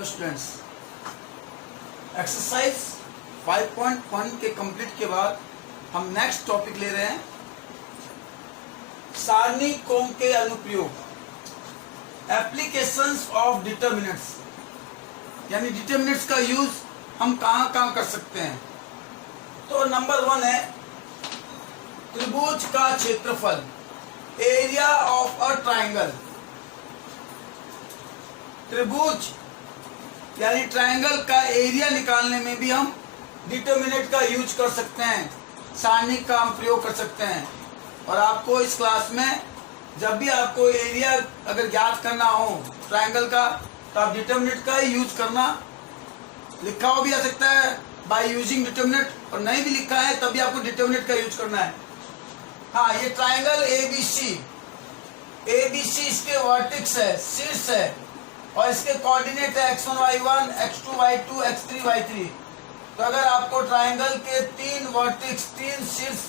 Hello students, exercise 5.1 के complete के बाद हम नेक्स्ट टॉपिक ले रहे हैं सारणी कोण के अनुप्रयोग, एप्लीकेशंस ऑफ डिटर्मिनेंट्स, यानी डिटर्मिनेंट्स का यूज हम कहाँ कहाँ कर सकते हैं। तो नंबर 1 है त्रिभुज का क्षेत्रफल, एरिया ऑफ अ ट्राइंगल। त्रिभुज यानी ट्रायंगल का एरिया निकालने में भी हम डिटर्मिनेंट का यूज कर सकते हैं, सारणी का हम प्रयोग कर सकते हैं। और आपको इस क्लास में जब भी आपको एरिया अगर ज्ञात करना हो ट्रायंगल का, तो आप डिटर्मिनेंट का ही यूज करना। लिखा हुआ भी आ सकता है बाय यूजिंग डिटर्मिनेंट, और नहीं भी लिखा है तब भी आपको डिटर्मिनेंट का यूज करना है। हाँ, ये ट्रायंगल एबीसी इसके वर्टेक्स है, शीर्ष है, और इसके कोऑर्डिनेट है x1 y1, x2 y2, x3 y3। तो अगर आपको ट्रायंगल के 3 वर्टेक्स, 3 शीर्ष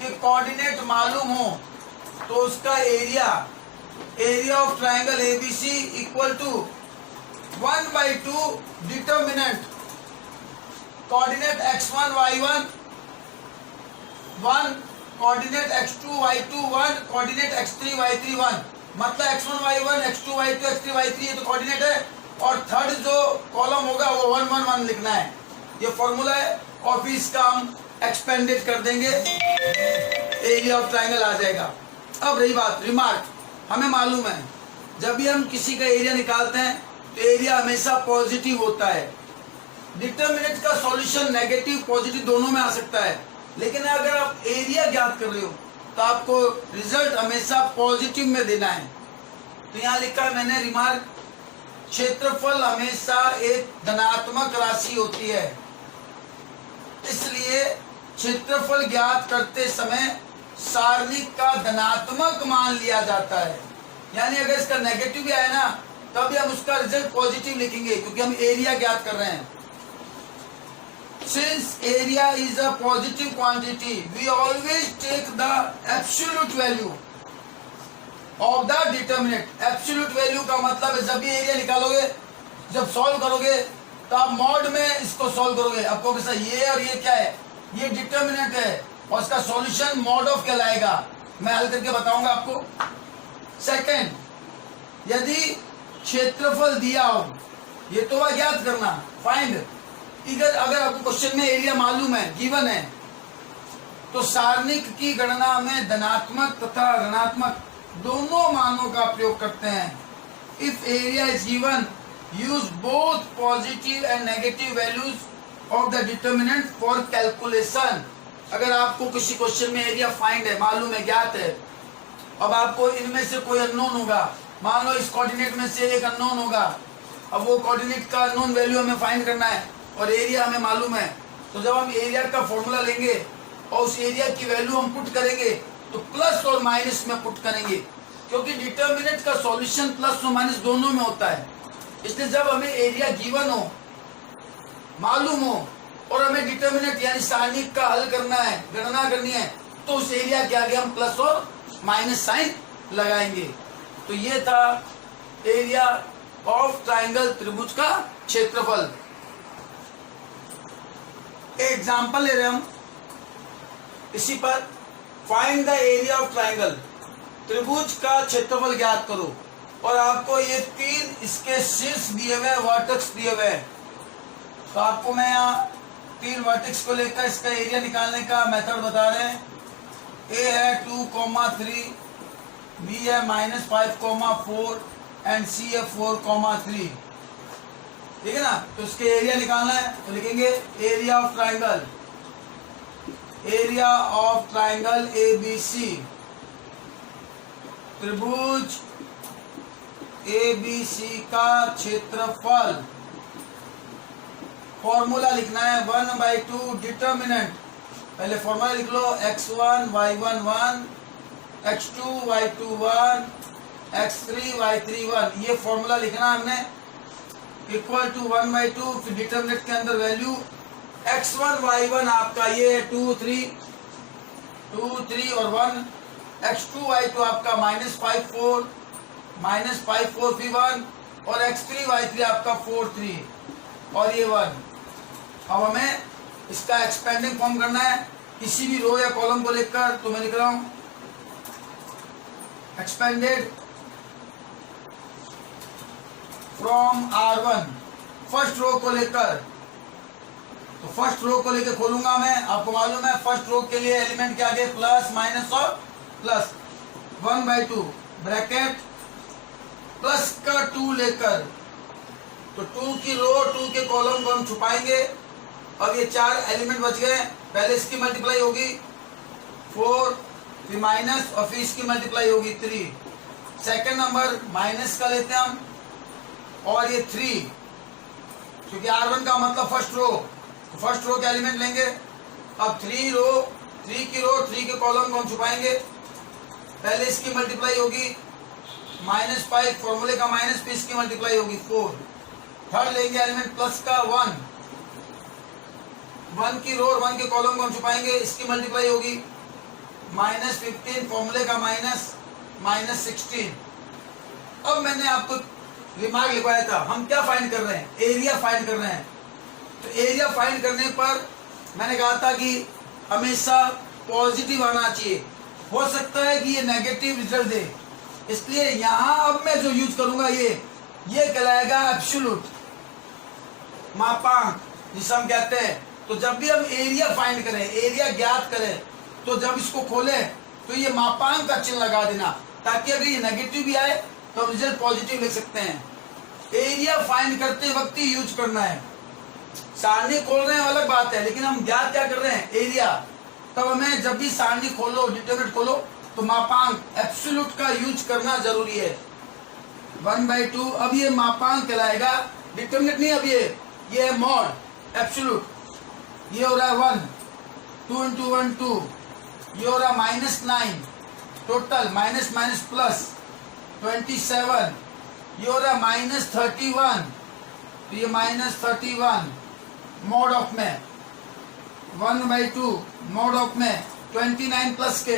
के कोऑर्डिनेट मालूम हो तो उसका area of triangle ABC equal to 1/2 determinant coordinate x1 y1 1, coordinate x2 y2 1, coordinate x3 y3 1। मतलब x1 y1, x2 y2, x3 y3 ये तो कोऑर्डिनेट है, और थर्ड जो कॉलम होगा वो 1 1 1 लिखना है। ये फॉर्मूला है, और फिर इसका हम एक्सपेंडेड कर देंगे, एरिया ऑफ ट्रायंगल आ जाएगा। अब रही बात रिमार्क, हमें मालूम है जब भी हम किसी का एरिया निकालते हैं तो एरिया हमेशा पॉजिटिव होता है। डिटर्मिनेंट का सॉल्यूशन नेगेटिव पॉजिटिव दोनों में आ सकता है, लेकिन अगर आप एरिया ज्ञात कर रहे हो तो आपको रिजल्ट हमेशा पॉजिटिव में देना है। तो यहाँ लिखा है मैंने रिमार्क, क्षेत्रफल हमेशा एक धनात्मक राशि होती है, इसलिए क्षेत्रफल ज्ञात करते समय सारणिक का धनात्मक मान लिया जाता है। यानी अगर इसका नेगेटिव भी आया ना तब भी हम उसका रिजल्ट पॉजिटिव लिखेंगे, क्योंकि हम एरिया ज्ञात कर रहे हैं। Since area is a positive quantity, we always take the absolute value of the determinant. Absolute value का मतलब है जब भी एरिया निकालोगे, जब सॉल्व करोगे तो आप मॉड में इसको सॉल्व करोगे। आपको कैसा, ये और ये क्या है, ये डिटर्मिनेंट है और इसका सॉल्यूशन मॉड ऑफ कहलाएगा। मैं हल करके बताऊंगा आपको। सेकंड, यदि क्षेत्रफल दिया हो, ये तो वह ज्ञात करना, फाइंड। अगर आपको क्वेश्चन में एरिया मालूम है, गिवन है, तो सारणिक की गणना में धनात्मक तथा ऋणात्मक दोनों मानों का प्रयोग करते हैं। If area is given, use both positive and negative values of the determinant for calculation. अगर आपको किसी क्वेश्चन में एरिया फाइंड है, मालूम है, ज्ञात है, अब आपको इनमें से कोई अननोन होगा, मान लो इस कोऑर्डिनेट में से एक अननोन होगा, अब वो कोऑर्डिनेट का अननोन वैल्यू हमें फाइंड करना है और एरिया हमें मालूम है। तो जब हम एरिया का फॉर्मूला लेंगे और उस एरिया की वैल्यू हम पुट करेंगे तो प्लस और माइनस में पुट करेंगे, क्योंकि डिटर्मिनेंट का सॉल्यूशन प्लस और माइनस दोनों में होता है। इसलिए जब हमें एरिया गिवन हो, मालूम हो, और हमें डिटर्मिनेंट यानी सारणिक का हल करना है, गणना करनी है, तो उस एरिया के आगे हम प्लस और माइनस साइन लगाएंगे। तो ये था एरिया ऑफ ट्राइंगल, त्रिभुज का क्षेत्रफल। एग्जाम्पल ले रहे हम इसी पर, find the area of triangle, त्रिभुज का क्षेत्रफल ज्ञात करो। और आपको ये 3 इसके शीर्ष दिए हुए, वर्टेक्स दिए हुए हैं। तो आपको मैं यहाँ 3 वर्टेक्स को लेकर इसका एरिया निकालने का मेथड बता रहे हैं। ए है 2,3, बी है -5,4 एंड सी है 4,3। ठीक है ना। तो इसके एरिया निकालना है तो लिखेंगे area of triangle, area of triangle ABC, त्रिभुज एबीसी का क्षेत्रफल। फॉर्मूला लिखना है 1/2 डिटर्मिनेंट। पहले फॉर्मूला लिख लो, x1 y1 1, x2 y2 1, x3 y3 1। ये फॉर्मूला लिखना है हमने, इक्वल टू 1/2, फिर डिटर्मिनेंट के अंदर वैल्यू x1 y1 आपका ये 2 3 और 1, x2 y2 आपका -5 4 फिर 1, और x3 y3 आपका 4 3 और ये 1। अब हमें इसका एक्सपेंडिंग फॉर्म करना है किसी भी रो या कॉलम को लेकर, तो मैं लिख रहा हूं expanded from R1 first row को लेकर। तो फर्स्ट रो को लेकर खोलूंगा मैं, आपको मालूम है फर्स्ट रो के लिए एलिमेंट क्या है, प्लस माइनस और प्लस 1/2 ब्रैकेट प्लस का 2 लेकर, तो 2 की रो 2 के कॉलम को हम छुपाएंगे। अब ये 4 एलिमेंट बच गए, पहले इसकी मल्टीप्लाई होगी 4 फिर माइनस और फिर इसकी मल्टीप्लाई होगी 3। सेकंड नंबर माइनस का लेते हैं हम और ये 3, क्योंकि R1 का मतलब फर्स्ट रो, तो फर्स्ट रो के एलिमेंट लेंगे। अब 3 की रो 3 के कॉलम को हम छुपाएंगे, पहले इसकी मल्टीप्लाई होगी -5 फॉर्मूले का माइनस, फिर इसकी मल्टीप्लाई होगी 4। थर्ड लेंगे एलिमेंट प्लस का 1 की रो और 1 के कॉलम को हम छुपाएंगे, इसकी मल्टीप्लाई होगी -15 फॉर्मूले का माइनस 16। अब मैंने आपको रिमार्क लिखवाया था, हम क्या फाइंड कर रहे हैं, एरिया फाइंड कर रहे हैं। तो एरिया फाइंड करने पर मैंने कहा था कि हमेशा पॉजिटिव आना चाहिए, हो सकता है कि ये नेगेटिव रिजल्ट दे, इसलिए यहां अब मैं जो यूज करूंगा ये कहलाएगा एब्सोल्यूट मापांक जिसे हम कहते हैं। तो जब भी हम एरिया फाइंड करें, एरिया ज्ञात करें, तो जब इसको खोलें तो ये मापांक का चिन्ह लगा देना, ताकि अगर ये नेगेटिव भी आए तो हम रिजल्ट पॉजिटिव लिख सकते हैं। एरिया फाइंड करते वक्त ही यूज करना है, सारणी खोल रहे हैं अलग बात है, लेकिन हम ज्ञात क्या कर रहे हैं, एरिया। तब हमें जब भी सारणी खोलो, डिटरमिनेंट खोलो, तो मापांक एब्सोल्यूट का यूज करना जरूरी है। 1/2 अब ये मापांक कहलाएगा, डिटरमिनेंट नहीं, अब ये है मॉड एब्सोल्यूट। ये हो रहा है 1, 2 × 1 2, ये हो रहा है -9 टोटल, माइनस माइनस प्लस 27, ये हो रहा है -31, तो ये -31 मॉड ऑफ में 1/2 मॉड ऑफ में 29 प्लस के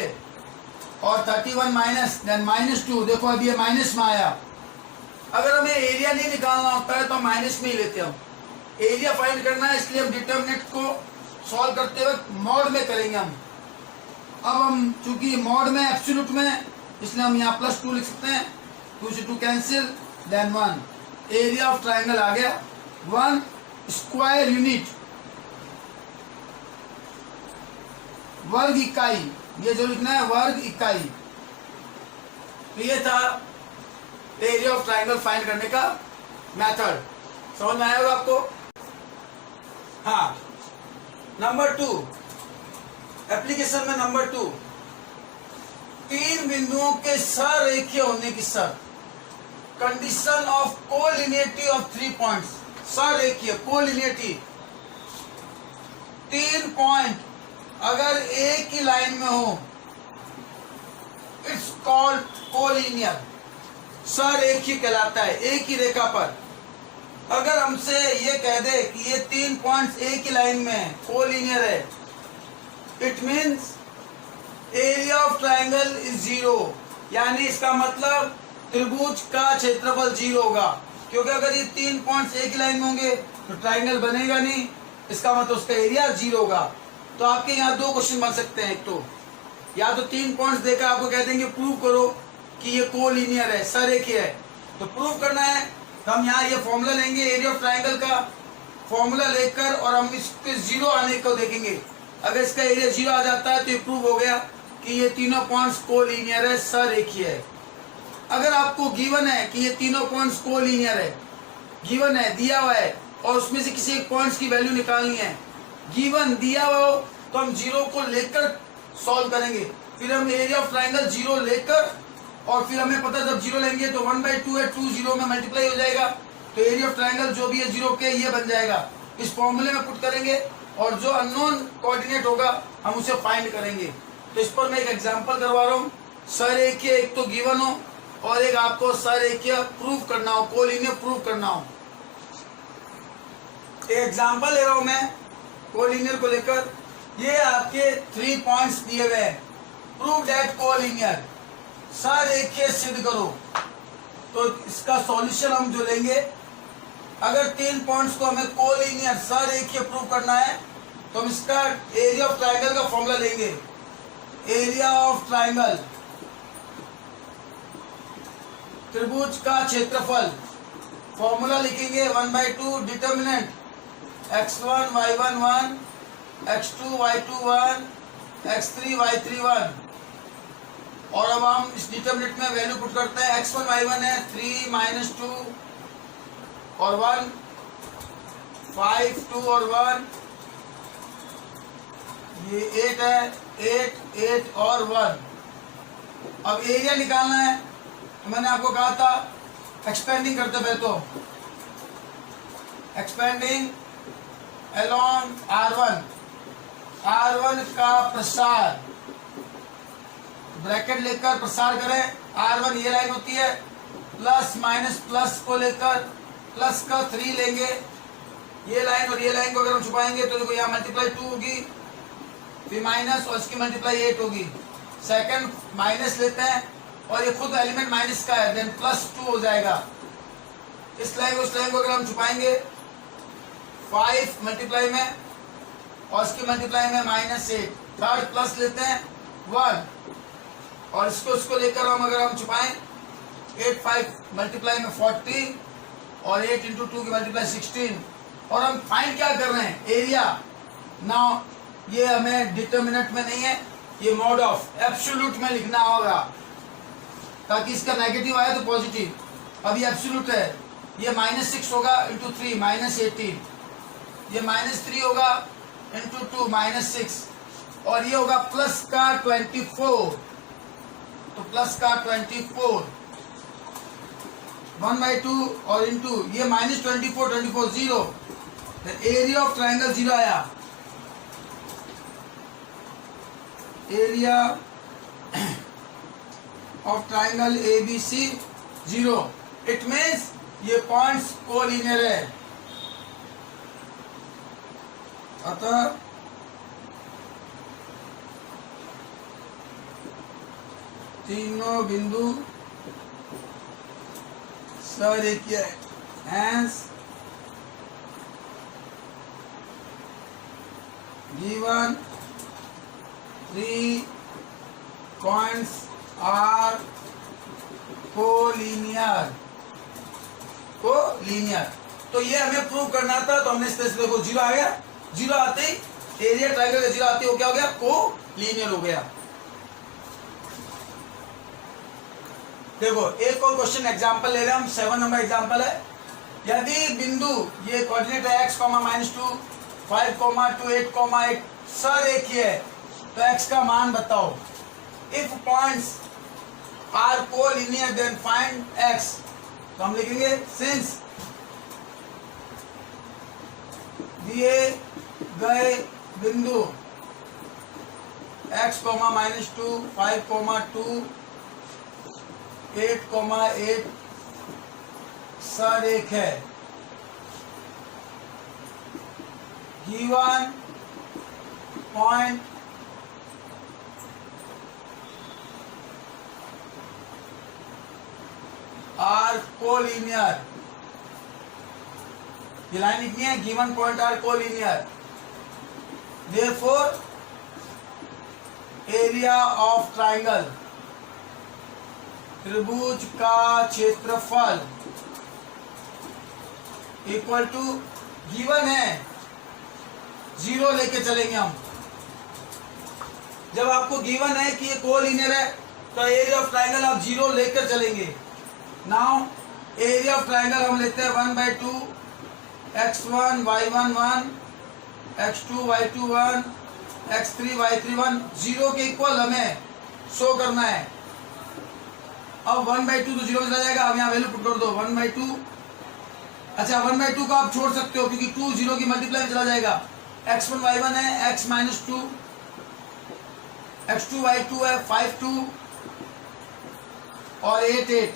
और 31 माइनस देन -2। देखो अभी ये माइनस में आया। अगर हमें एरिया नहीं निकालना होता है तो हम माइनस में ही लेते हैं। एरिया फाइंड करना है, इसलिए हम डिटरमिनेंट को सॉल्व करते वक्त मॉड में करेंगे हम। अब हम चूंकि मॉड में एब्सोल्यूट में, इसलिए हम यहाँ +2 लिख सकते हैं, 2 से 2 cancel then 1। Area of triangle आ गया 1 स्क्वायर यूनिट, वर्ग इकाई, ये जो लिखना है वर्ग इकाई। तो ये था एरिया ऑफ ट्राइंगल फाइंड करने का मेथड। समझ में आएगा आपको? हाँ। नंबर 2 एप्लीकेशन में, नंबर 2 3 बिंदुओं के सरेखीय होने की शर्त, condition of collinearity of 3 points. सरेखीय कोलिनियरिटी, 3 पॉइंट अगर एक ही लाइन में हो, इट्स कॉल्ड कोलिनियर, सरेखीय कहलाता है। एक ही रेखा पर अगर हमसे ये कह दे कि ये 3 पॉइंट्स एक ही लाइन में है, कोलिनियर है, it means area of triangle is 0, यानी इसका मतलब त्रिभुज का क्षेत्रफल 0 होगा। क्योंकि अगर ये 3 पॉइंट्स एक ही लाइन में होंगे तो ट्राइंगल बनेगा नहीं, इसका मतलब उसका एरिया 0 होगा। तो आपके यहाँ 2 क्वेश्चन बन सकते हैं। एक तो या तो 3 पॉइंट्स देकर आपको कह देंगे प्रूव करो कि ये कोलिनियर है, सरेखीय है। तो प्रूव करना है तो हम यहाँ ये फॉर्मूला लेंगे, एरिया ऑफ ट्राइंगल का फॉर्मूला लेकर, और हम इसके 0 आने को देखेंगे। अगर इसका एरिया 0 आ जाता है तो ये प्रूव हो गया कि ये तीनों पॉइंट्स कोलिनियर है, सरेखीय है। अगर आपको गिवन है कि ये तीनों पॉइंट्स कोलिनियर है, गिवन है, दिया हुआ है, और उसमें से किसी एक पॉइंट्स की वैल्यू निकालनी है, गिवन दिया हुआ हो, तो हम 0 को लेकर सॉल्व करेंगे। फिर हम एरिया ऑफ ट्राइंगल 0 लेकर, और फिर हमें पता जब 0 लेंगे तो 1/2 है, 2 0 में मल्टीप्लाई हो जाएगा, तो एरिया ऑफ ट्राइंगल जो भी है 0 के ये बन जाएगा। इस फॉर्मूले में पुट करेंगे और जो अननोन कोऑर्डिनेट होगा हम उसे फाइंड करेंगे। तो इस पर मैं एक एग्जांपल करवा रहा हूँ। सरेखीय एक तो गिवन हो और एक आपको सरेखीय प्रूव करना हो, कोलिनियर प्रूव करना हो। एक एग्जांपल ले रहा हूं मैं कोलिनियर को लेकर। ये आपके 3 पॉइंट्स दिए हुए हैं, प्रूव दैट कोलिनियर, सरेखीय सिद्ध करो। तो इसका सॉल्यूशन हम जो लेंगे, अगर 3 पॉइंट्स को हमें कोलिनियर सरेखीय प्रूव करना है तो हम इसका एरिया ऑफ ट्राइंगल का फॉर्मूला लेंगे। एरिया ऑफ ट्राइंगल, त्रिभुज का क्षेत्रफल, फॉर्मूला लिखेंगे 1/2 determinant x1 y1 1, x2 y2 1, x3 y3 1। और अब हम इस डिटर्मिनेंट में वैल्यू पुट करते हैं। x1 y1 है 3 - 2 और 1, 5 2 और 1, ये 8 है, 8 8 और 1। अब एरिया निकालना है तो मैंने आपको कहा था एक्सपेंडिंग करते पहले तो एक्सपेंडिंग अलोंग R1 का प्रसार, ब्रैकेट लेकर प्रसार करें। R1 ये लाइन होती है, प्लस माइनस प्लस को लेकर प्लस का 3 लेंगे। ये लाइन और ये लाइन को अगर हम छुपाएंगे तो देखो यहाँ मल्टीप्लाई 2 होगी, फिर माइनस और इसकी मल्टीप्लाई 8 होगी। सेकंड माइनस लेते हैं और ये खुद एलिमेंट माइनस का है, देन +2 हो जाएगा। इस लाइन को अगर हम छुपाएंगे 5 मल्टीप्लाई में और इसकी मल्टीप्लाई में -8। थर्ड प्लस लेते हैं 1 और इसको लेकर अगर हम छुपाएं 8 5 मल्टीप्लाई में 40 और 8 × 2 की मल्टीप्लाई 16। और हम फाइंड क्या कर रहे हैं, एरिया। नाउ ये हमें डिटर्मिनेंट में नहीं है, ये मॉड ऑफ एब्सोल्यूट में लिखना होगा ताकि इसका नेगेटिव आए तो पॉजिटिव। अब ये एब्सोल्यूट है, ये -6 होगा × 3 -18, ये -3 होगा × 2 -6 और ये होगा प्लस का 24, तो प्लस का 24 1/2 और इंटू ये -24 0। एरिया ऑफ ट्राइंगल 0 आया। Area of triangle ABC 0। It means ये पॉइंट्स कोलिनियर है, अतः तीनों बिंदु सरेखीय है। Hence, given 3 points are collinear. तो ये हमें प्रूव करना था, तो हमने इस तरह से देखो 0 आ गया। 0 आते ही एरिया ट्राइंगल का 0 आते ही वो क्या हो गया, कोलिनियर हो गया। देखो एक और क्वेश्चन एग्जांपल ले रहे हैं हम, 7 नंबर एग्जांपल है। यदि बिंदु ये कोऑर्डिनेट है x, -2 5, 2 8, 8 सरेखीय है तो x का मान बताओ। If points are collinear then find x। तो हम लिखेंगे सिंस दिए गए बिंदु x, -2 5, 2 8, 8 सरेख है, गिवन पॉइंट आर कोलिनियर। ये लाइन लिखनी है, given point are collinear, therefore area of triangle, त्रिभुज का क्षेत्रफल इक्वल टू, गिवन है 0 लेके चलेंगे हम। जब आपको गिवन है कि ये कोलिनियर है तो एरिया ऑफ ट्राइंगल आप 0 लेकर चलेंगे। नाउ एरिया ऑफ ट्राइंगल हम लेते हैं 1/2 x1 y1 1, x2 y2 1, x3 y3 1। 0 के इक्वल हमें शो करना है। अब 1/2 तो 0 में चला जाएगा। अब यहाँ वैल्यू पुट कर दो 1/2। अच्छा 1/2 को आप छोड़ सकते हो क्योंकि 2 0 की मल्टीप्लाई में चला जाएगा। x1 y1 है, x -2, x2 y2 है 5 2 और 8 8।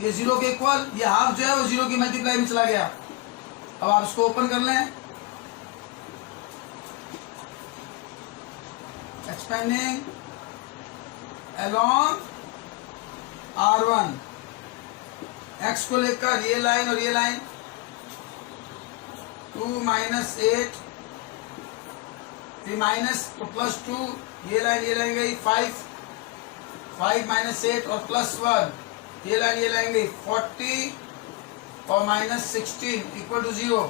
ये 0 के इक्वल, ये हाफ जो है वो 0 की मल्टीप्लाई में चला गया। अब आप इसको ओपन कर लें, एक्सपेंडिंग along R1 x को लेकर ये लाइन और ये लाइन 2 माइनस 8, फिर माइनस तो प्लस 2, ये लाइन गई 5 माइनस 8 और प्लस 1, ये लाइन गई 40 और माइनस 16 इक्वल टू 0।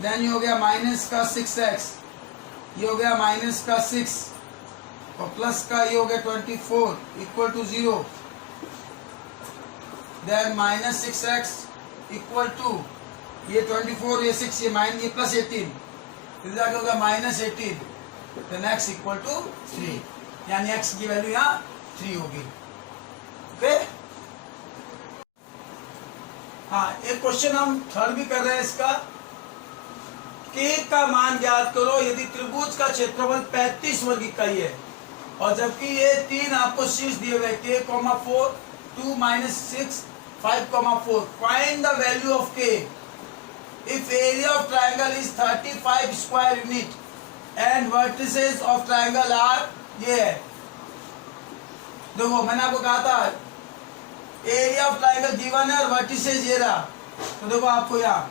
देन ये हो गया माइनस का 6x, ये हो गया माइनस का 6 और प्लस का ये हो गया 24 equal to 0। Then minus 6x equal to ये 24, ये 6, ये प्लस 18, फिर जाके होगा minus 18, then x equal to 3, यानी x की वैल्यू यहाँ 3 होगी। ओके, हाँ एक क्वेश्चन हम थर्ड भी कर रहे हैं इसका, k का मान ज्ञात करो यदि त्रिभुज का क्षेत्रफल 35 वर्ग इकाई है और जबकि ये 3 आपको शीर्ष दिए हुए k, 4, 2 minus 6, 5, 4। Find the value of k if area of triangle is 35 square unit and vertices of triangle are, ये है देखो मैंने आपको कहा था एरिया ऑफ ट्राइंगल गिवन है और वर्टिसेस ये रहा, तो देखो आपको यहाँ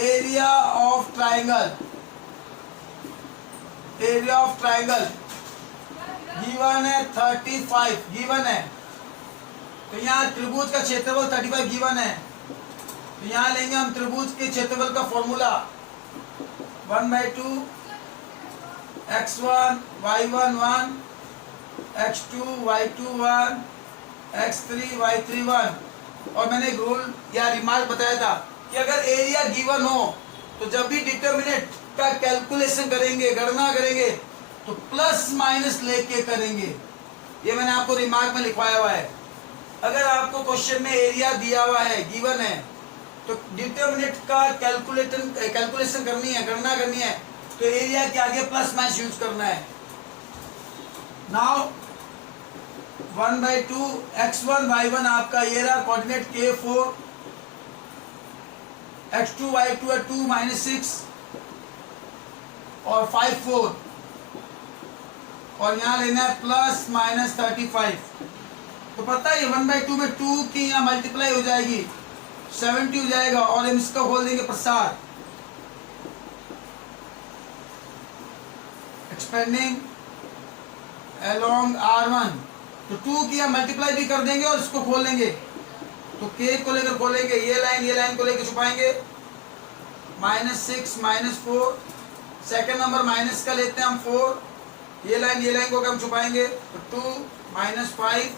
एरिया ऑफ ट्राइंगल गिवन है 35 गिवन है, तो यहाँ त्रिभुज का क्षेत्रफल 35 गिवन है, तो यहाँ लेंगे हम त्रिभुज के क्षेत्रफल का formula 1/2 x1 y1 1 x2 y2 1 x3 y3 1। और मैंने एक रूल या रिमार्क बताया था कि अगर एरिया गिवन हो तो जब भी डिटर्मिनेंट का कैलकुलेशन करेंगे, गणना करेंगे, तो प्लस माइनस लेके करेंगे। ये मैंने आपको रिमार्क में लिखवाया हुआ है। अगर आपको क्वेश्चन में एरिया दिया हुआ है, गिवन है, तो डिटर्मिनेंट का कैलकुलेशन करनी है, गणना करनी है, तो एरिया के आगे प्लस माइनस यूज करना है। नाउ 1/2 x1 y1 आपका ये रहा कोऑर्डिनेट k4, x2 y2 है 2 माइनस 6 और 5 4, और यहाँ लेना है प्लस माइनस 35। तो पता है 1/2 में 2 की यहाँ मल्टीप्लाई हो जाएगी 70 हो जाएगा, और हम इसका खोल देंगे प्रसार एक्सपेंडिंग अलोंग R1, तो 2 की यहाँ मल्टीप्लाई भी कर देंगे और इसको खोल लेंगे, तो k को लेकर खोलेंगे, ये लाइन को लेकर छुपाएंगे -6 -4, सेकंड नंबर माइनस का लेते हैं हम 4, ये लाइन को हम छुपाएंगे, तो 2 -5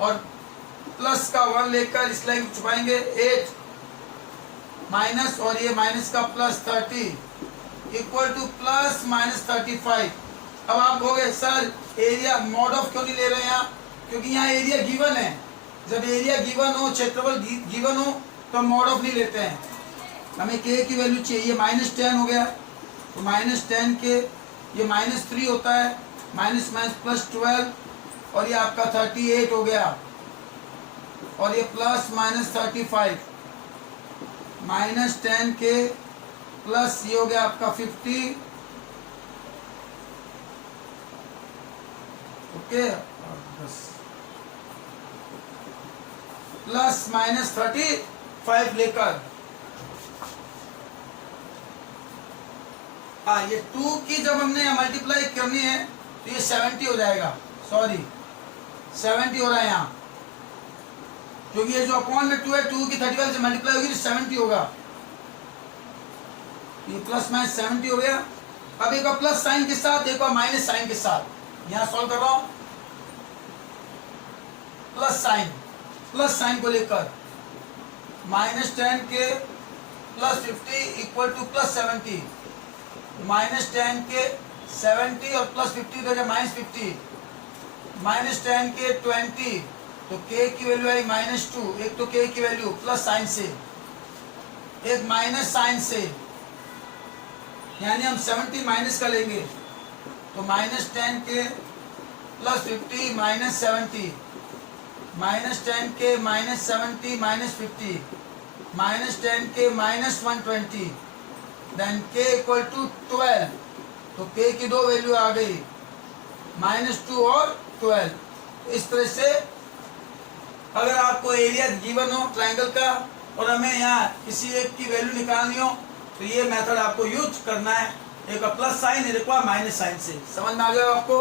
और प्लस का 1 लेकर इस लाइन को छुपाएंगे 8 माइनस, और ये माइनस का plus 30 equal two plus minus 35। अब आप कहोगे सर एरिया मॉड ऑफ क्यों नहीं ले रहे हैं यहाँ, क्योंकि यहाँ एरिया गिवन है। जब एरिया गिवन हो, क्षेत्रफल गिवन हो, तो हम मॉड ऑफ नहीं लेते हैं। हमें k की वैल्यू चाहिए, -10 हो गया, तो -10 के ये -3 होता है, माइनस प्लस 12, और ये आपका 38 हो गया, और ये प्लस माइनस 35, -10 के प्लस ये हो गया आपका 50, ओके, प्लस माइनस 35 लेकर ये 2 की जब हमने मल्टीप्लाई करनी है तो ये 70 हो जाएगा, सॉरी 70 हो रहा है यहाँ, क्योंकि ये जो अपॉन में 2 है, 2 की 35 से मल्टीप्लाई होगी तो 70 होगा, ये प्लस माइनस 70 हो गया। अब एक बार प्लस साइन के साथ, एक बार माइनस साइन के साथ यहाँ सॉल्व कर रहा हूं, प्लस साइन को लेकर -10 के प्लस 50 इक्वल टू प्लस 70, -10 के 70 और प्लस 50 तो -50, -10 के 20, तो k की वैल्यू आई -2, एक तो k की वैल्यू प्लस साइन से, एक माइनस साइन से, यानी हम 70 माइनस का लेंगे, तो -10 के प्लस 50 -70, -10 के -70 -50, -10 के -120, देन k इक्वल टू 12, तो k की दो वैल्यू आ गई, -2 और 12। इस तरह से अगर आपको एरिया गिवन हो ट्रायंगल का और हमें यहाँ किसी एक की वैल्यू निकालनी हो तो ये मेथड आपको यूज करना है। एक प्लस साइन एक माइनस साइन से। समझ में आ गया आपको?